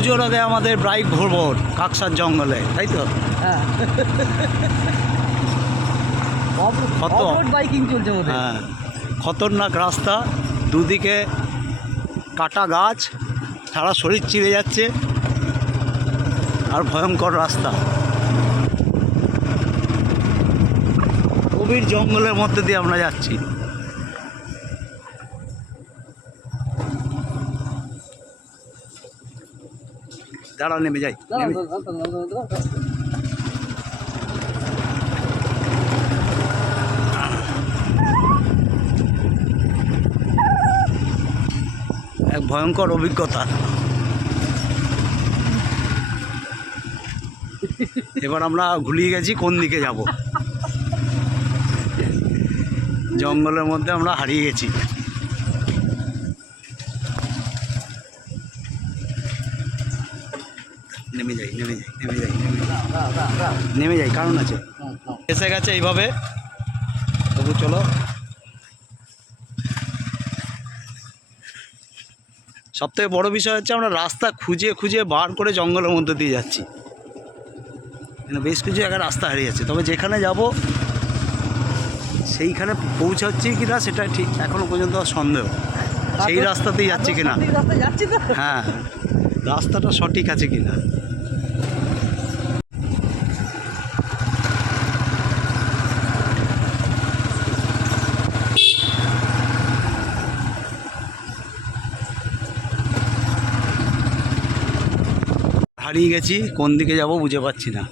পুজোর আগে আমাদের বাইক ভ্রমণ কাকসার জঙ্গলে তাই তো? হ্যাঁ। কত? বাইকিং চলছে হ্যাঁ। খতরনাক রাস্তা দুদিকে কাটা গাছ সারা শরীর চিড়ে যাচ্ছে আর ভয়ঙ্কর রাস্তা। গভীর জঙ্গলের মধ্যে দিয়ে আমরা যাচ্ছি। দাঁড়া নেমে যাই। এক ভয়ঙ্কর অভিজ্ঞতা। এবার আমরা ঘুরিয়ে গেছি কোন দিকে যাব? জঙ্গলের মধ্যে আমরা হারিয়ে গেছি। নেমে যাই নেমে যাই নেমে যাই নেমে যাই। কারণ আছে। এসে গেছে এইভাবে। তবু চলো। সব থেকে বড় বিষয় হচ্ছে আমরা রাস্তা খুঁজে খুঁজে বার করে জঙ্গলের মধ্যে দিয়ে যাচ্ছি। বেশ কিছু জায়গায় রাস্তা হারিয়েছে তবে যেখানে যাব সেইখানে পৌঁছাচ্ছি কি না সেটা ঠিক এখনও পর্যন্ত সন্দেহ। সেই রাস্তাতেই যাচ্ছি কিনা। হ্যাঁ। রাস্তাটা সঠিক আছে কিনা? হারিয়ে গেছি কোন দিকে যাব বুঝে পাচ্ছি না।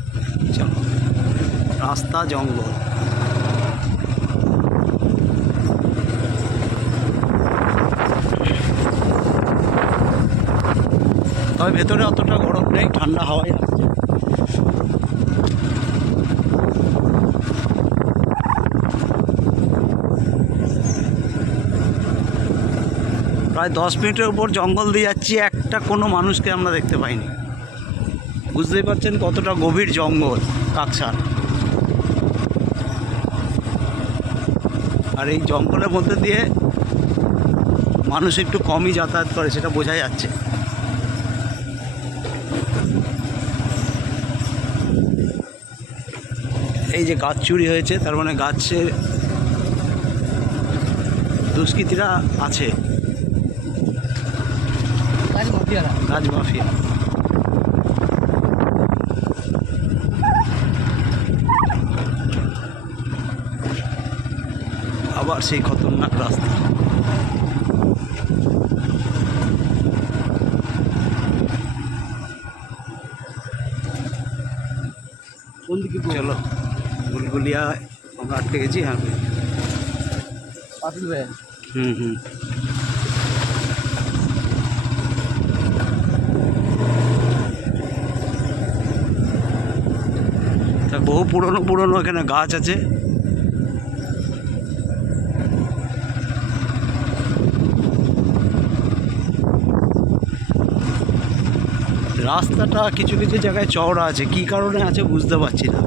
রাস্তা জঙ্গল। তবে ভেতরে অতটা গরম নেই, ঠান্ডা হাওয়াই লাগছে প্রায় দশ মিনিটের উপর জঙ্গল দিয়ে যাচ্ছি, একটা কোনো মানুষকে আমরা দেখতে পাইনি। বুঝতেই পারছেন কতটা গভীর জঙ্গল, কাকসার। আর এই জঙ্গলের মধ্যে দিয়ে মানুষ একটু কমই যাতায়াত করে, সেটা বোঝা যাচ্ছে। এই যে গাছ চুরি হয়েছে তার মানে গাছের দুষ্কৃতীরা আছে। গাছ মাফিয়া। আবার সেই খতরনাক রাস্তা। কোন দিকে পড়ব? চলো। গুলগুলিয়া আমরা আটকে গেছি হ্যাঁ। হুম হুম। বহু পুরনো পুরনো এখানে গাছ আছে। রাস্তাটা কিছু কিছু জায়গায় চওড়া আছে কি কারণে আছে বুঝতে পারছি না।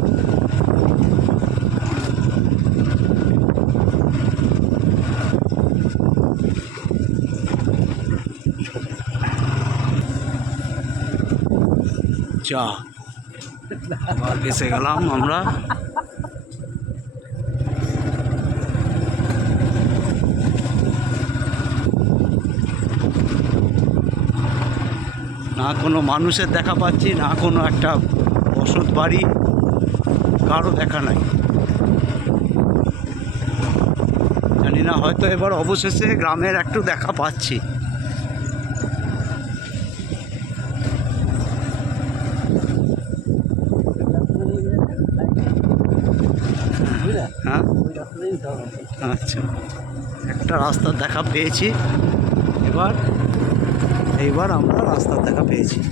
চা আবার এসে গেলাম আমরা। না কোনো মানুষের দেখা পাচ্ছি, না কোনো একটা বসত বাড়ি, কারও দেখা নাই। জানি না, হয়তো এবার অবশেষে গ্রামের একটু দেখা পাচ্ছি। আচ্ছা। একটা রাস্তার দেখা পেয়েছি। এবার, এইবার আমরা রাস্তার দেখা পেয়েছি।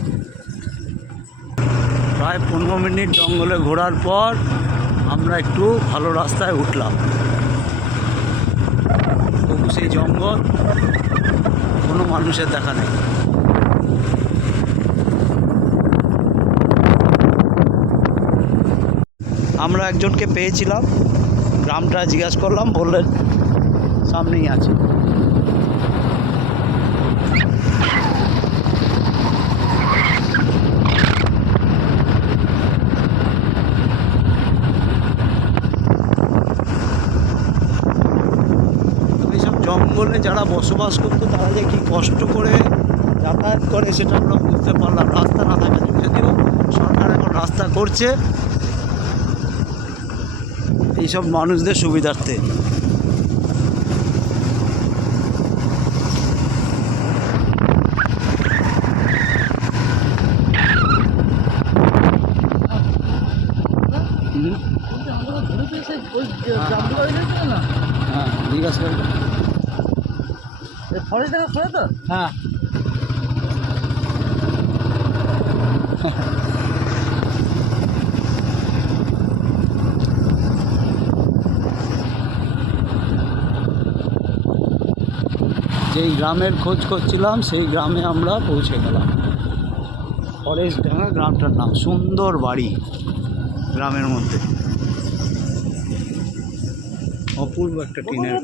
প্রায় পনেরো মিনিট জঙ্গলে ঘোরার পর আমরা একটু ভালো রাস্তায় উঠলাম। তবু সেই জঙ্গল কোনো মানুষের দেখা নেই। আমরা একজনকে পেয়েছিলাম। গ্রামটা জিজ্ঞাসা করলাম, বললেন, সামনেই আছে। জঙ্গলে যারা বসবাস করতো, তারা যে কী কষ্ট করে যাতায়াত করে, সেটা আমরা বুঝতে পারলাম। রাস্তা না থাকার জন্য যদিও সরকার এখন রাস্তা করছে। এইসব মানুষদের সুবিধার্থে। হ্যাঁ। জিজ্ঞাসা করবে ফরেস্ট দেখা খোলা তো? হ্যাঁ। যেই গ্রামের খোঁজ করছিলাম সেই গ্রামে আমরা পৌঁছে গেলাম। ফরেস্ট ডাঙ্গা গ্রামটার নাম সুন্দর বাড়ি গ্রামের মধ্যে। অপূর্ব একটা টিনের